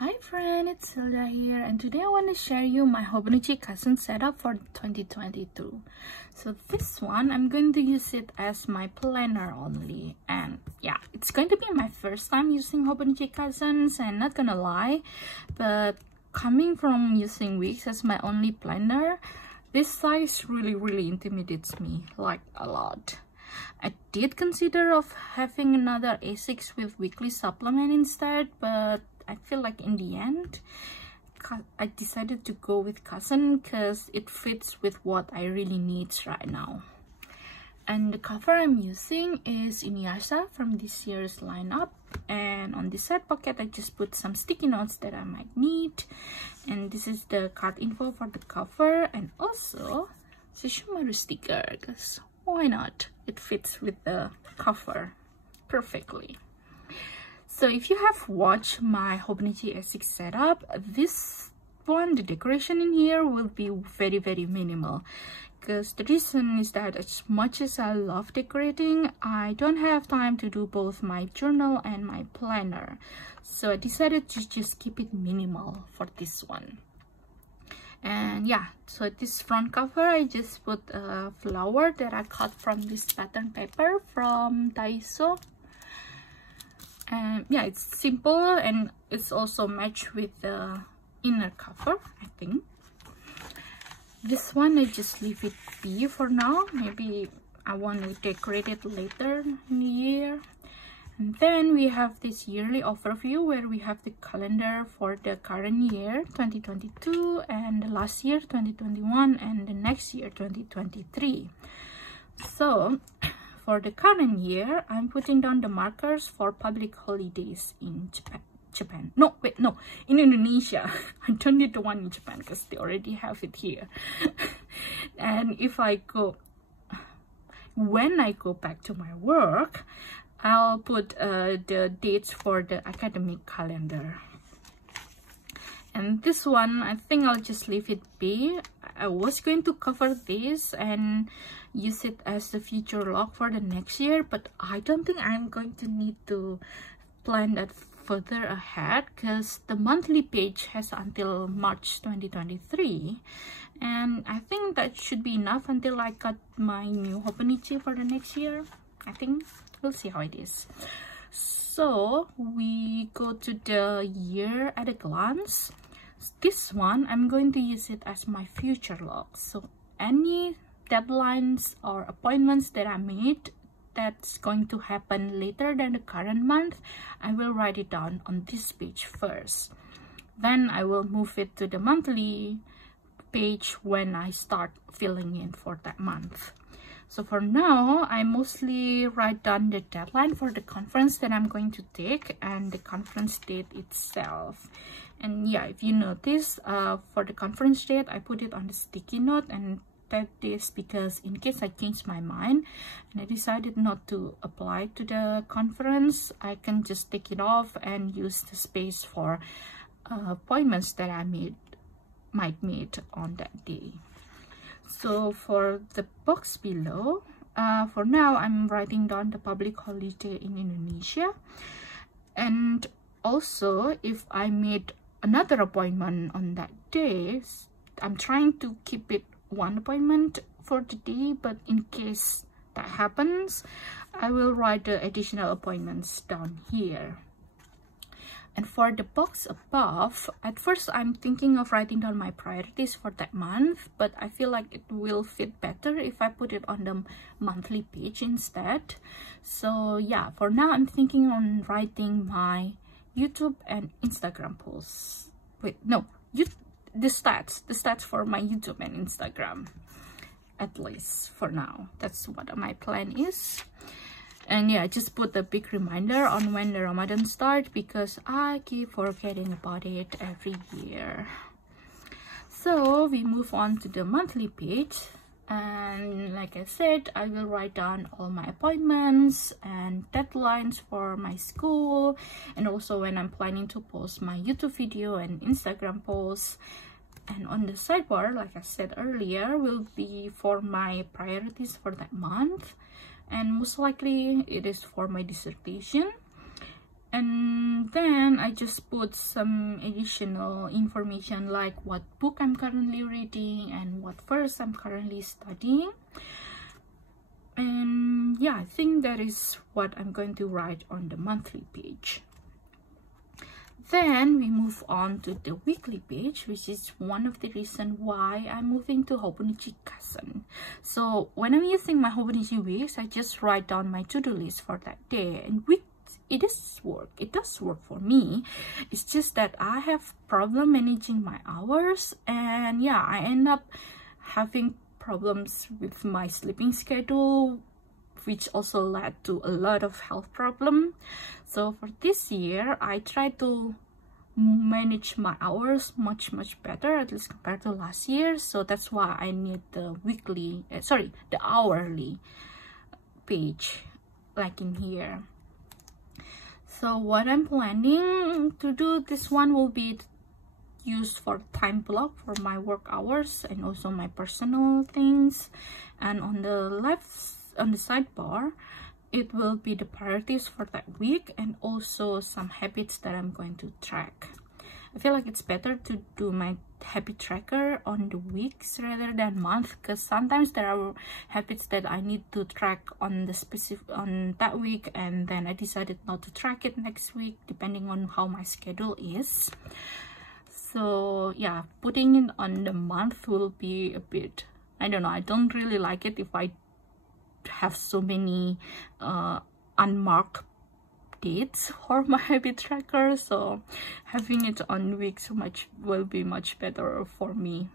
Hi friend, it's Sylda here, and today I want to share you my Hobonichi cousin setup for 2022. So this one, I'm going to use it as my planner only, and yeah, it's going to be my first time using Hobonichi cousins, and not gonna lie, but coming from using weeks as my only planner, this size really intimidates me, like a lot. I did consider of having another A6 with weekly supplement instead, but I feel like in the end I decided to go with cousin because it fits with what I really need right now. And the cover I'm using is Inuyasha from this year's lineup, and on this side pocket I just put some sticky notes that I might need, and this is the card info for the cover, and also Sesshomaru sticker because why not? It fits with the cover perfectly. So if you have watched my Hobonichi A6 setup, this one, the decoration in here will be very minimal, because the reason is that as much as I love decorating, I don't have time to do both my journal and my planner, so I decided to just keep it minimal for this one. And yeah, so this front cover I just put a flower that I cut from this pattern paper from Daiso. And yeah, it's simple and it's also matched with the inner cover, I think. This one I just leave it be for now. Maybe I want to decorate it later in the year. And then we have this yearly overview where we have the calendar for the current year 2022 and the last year 2021 and the next year 2023. So for the current year, I'm putting down the markers for public holidays in Japan. No, in Indonesia. I don't need the one in Japan because they already have it here. And when I go back to my work, I'll put the dates for the academic calendar. And this one, I think I'll just leave it be. I was going to cover this and use it as the future log for the next year, but I don't think I'm going to need to plan that further ahead because the monthly page has until March 2023, and I think that should be enough until I cut my new Hobonichi for the next year. I think we'll see how it is. So we go to the year at a glance. This one, I'm going to use it as my future log. So any deadlines or appointments that I made that's going to happen later than the current month, I will write it down on this page first. Then I will move it to the monthly page when I start filling in for that month. So for now, I mostly write down the deadline for the conference that I'm going to take and the conference date itself. And yeah, if you notice, for the conference date, I put it on the sticky note, and that is because in case I change my mind and I decided not to apply to the conference, I can just take it off and use the space for appointments that I might meet on that day. So for the box below, for now I'm writing down the public holiday in Indonesia, and also if I made another appointment on that day, I'm trying to keep it one appointment for the day, but in case that happens, I will write the additional appointments down here. And for the box above, at first I'm thinking of writing down my priorities for that month, but I feel like it will fit better if I put it on the monthly page instead. So yeah, for now I'm thinking on writing my YouTube and Instagram posts. Wait, no, the stats for my YouTube and Instagram, at least for now. That's what my plan is. And yeah, just put a big reminder on when the Ramadan starts because I keep forgetting about it every year. So we move on to the monthly page, and like I said, I will write down all my appointments and deadlines for my school, and also when I'm planning to post my YouTube video and Instagram posts. And on the sidebar, like I said earlier, will be for my priorities for that month, and most likely it is for my dissertation. And then I just put some additional information like what book I'm currently reading and what verse I'm currently studying. And yeah, I think that is what I'm going to write on the monthly page. Then we move on to the weekly page, which is one of the reasons why I'm moving to Hobonichi Kasen. So when I'm using my Hobonichi weeks, I just write down my to-do list for that day, and it does work for me. It's just that I have problem managing my hours, and yeah, I end up having problems with my sleeping schedule, which also led to a lot of health problem. So for this year, I try to manage my hours much better, at least compared to last year. So that's why I need the the hourly page, like in here. So what I'm planning to do, this one will be used for time block for my work hours and also my personal things. And on the sidebar, it will be the priorities for that week and also some habits that I'm going to track. I feel like it's better to do my habit tracker on the weeks rather than month, because sometimes there are habits that I need to track on that week, and then I decided not to track it next week depending on how my schedule is. So yeah, putting it on the month will be a bit, I don't know, I don't really like it if I have so many unmarked dates for my habit tracker. So having it on weeks will be much better for me.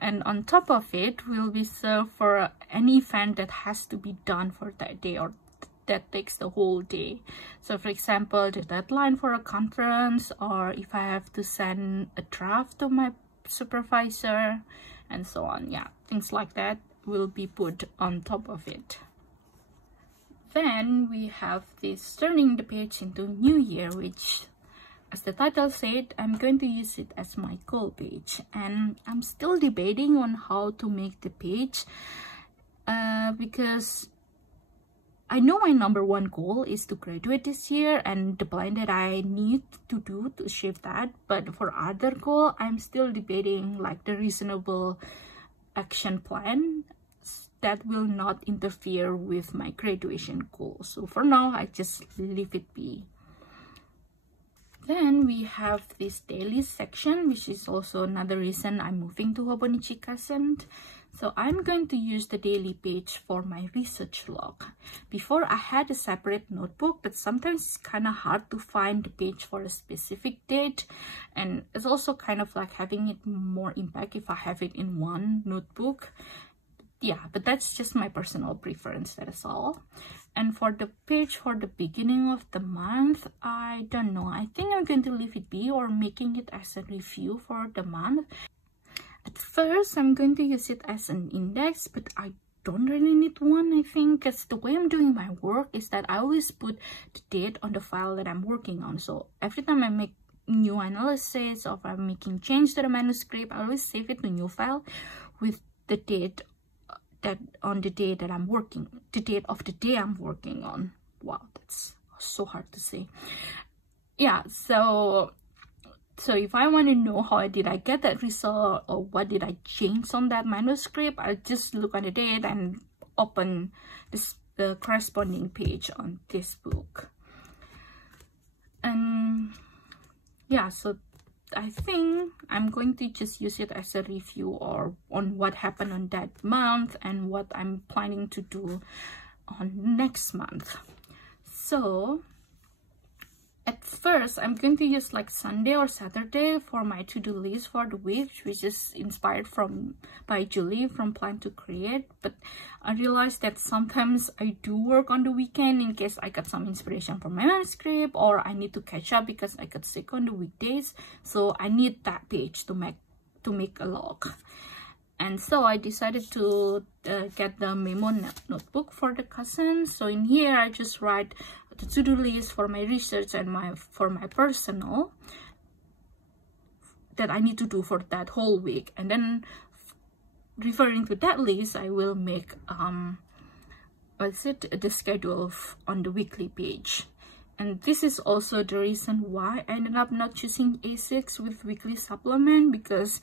And on top of it will be served for any event that has to be done for that day or that takes the whole day. So for example, the deadline for a conference, or if I have to send a draft to my supervisor and so on. Yeah, things like that will be put on top of it. Then we have this turning the page into New Year, which, as the title said, I'm going to use it as my goal page. And I'm still debating on how to make the page because I know my #1 goal is to graduate this year and the plan that I need to do to achieve that. But for other goal, I'm still debating like the reasonable action plan that will not interfere with my graduation goal. So for now, I just leave it be. Then we have this daily section, which is also another reason I'm moving to Hobonichi Kasen. So I'm going to use the daily page for my research log. Before I had a separate notebook, but sometimes it's kind of hard to find the page for a specific date. And it's also kind of like having it more impact if I have it in one notebook. Yeah, but that's just my personal preference, that is all. And for the page for the beginning of the month, I don't know. I think I'm going to leave it be or making it as a review for the month. At first, I'm going to use it as an index, but I don't really need one, I think, because the way I'm doing my work is that I always put the date on the file that I'm working on. So every time I make new analysis or if I'm making change to the manuscript, I always save it to new file with the date that on the day that I'm working, the date of the day I'm working on. Wow, that's so hard to say. Yeah, so if I want to know how did I get that result or what did I change on that manuscript, I just look at the date and open the corresponding page on this book. And yeah, so I think I'm going to just use it as a review or on what happened on that month and what I'm planning to do on next month. So at first, I'm going to use like Sunday or Saturday for my to-do list for the week, which is inspired by Julie from Plan to Create. But I realized that sometimes I do work on the weekend in case I got some inspiration from my manuscript, or I need to catch up because I got sick on the weekdays. So I need that page to make a log. And so I decided to get the memo notebook for the Kasen. So in here, I just write the to-do list for my research and for my personal that I need to do for that whole week. And then referring to that list, I will make the schedule on the weekly page. And this is also the reason why I ended up not choosing A6 with weekly supplement, because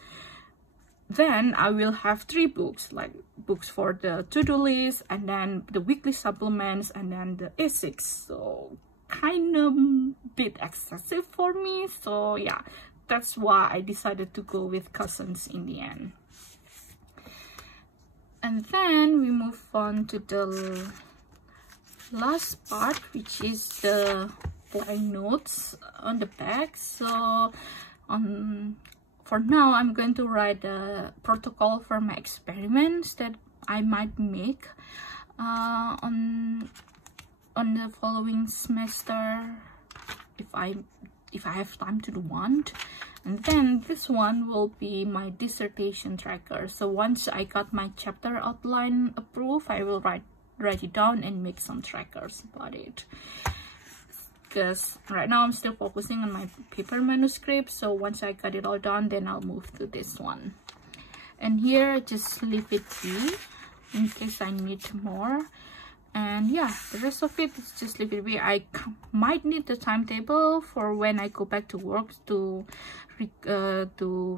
then I will have 3 books, like books for the to-do list, and then the weekly supplements, and then the A6. So kind of bit excessive for me. So yeah, that's why I decided to go with Cousins in the end. And then we move on to the last part, which is the line notes on the back. So for now, I'm going to write a protocol for my experiments that I might make on the following semester, if I have time to do one. And then this one will be my dissertation tracker. So once I got my chapter outline approved, I will write it down and make some trackers about it, because right now I'm still focusing on my paper manuscript. So once I got it all done, then I'll move to this one. And here, just leave it be in case I need more. And yeah, the rest of it is just leave it be. I might need the timetable for when I go back to work to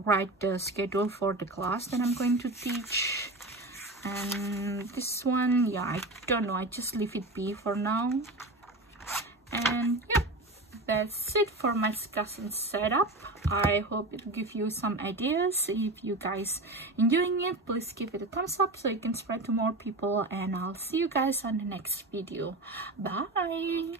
write the schedule for the class that I'm going to teach. And this one, yeah, I don't know, I just leave it be for now. And yeah, that's it for my discussion setup. I hope it gives you some ideas. If you guys enjoying it, please give it a thumbs up so you can spread to more people, and I'll see you guys on the next video. Bye.